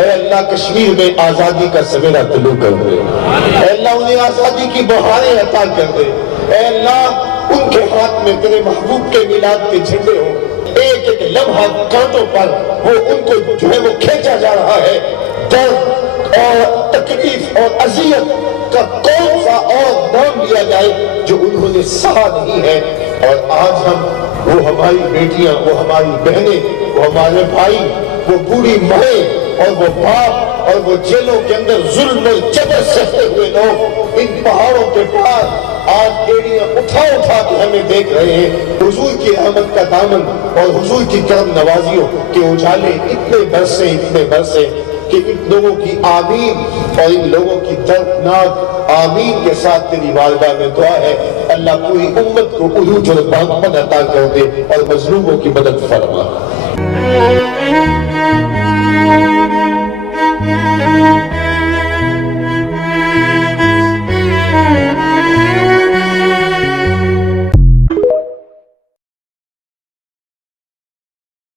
اے اللہ کشمیر میں آزادی کا سویرا طلوع کر دے، اے اللہ انہیں آزادی کی بہاریں عطا کر دے، اے اللہ ان کے ہاتھ میں تیرے محبوب کے میلاد کے جھنڈے ہوں، ایک ایک لمحہ کانٹوں پر وہ ان کو جو ہے وہ کھینچا جا رہا ہے، درد اور تکلیف اور اذیت کا کون سا اور نام لیا جائے جو انہوں نے سہا نہیں ہے، اور آج ہم وہ ہماری بیٹیاں، وہ ہماری بہنیں، وہ ہمارے بھائی، وہ بوڑھی مائیں اور وہ باپ اور وہ جیلوں کے اندر ظلم و جبر سہتے ہوئے لوگ ان پہاڑوں کے پار آج ایڑیاں اٹھا اٹھا کے ہمیں دیکھ رہے ہیں۔ حضور کی رحمت کا دامن اور حضور کی کرم نوازیوں کے اجالے اتنے برسے کہ ان لوگوں کی آمین اور ان لوگوں کی دردناک آمین کے ساتھ تیری بارگاہ میں دعا ہے، اللہ پوری امت کو عروج اور بہمت عطا کر دے اور مظلوموں کی مدد فرما۔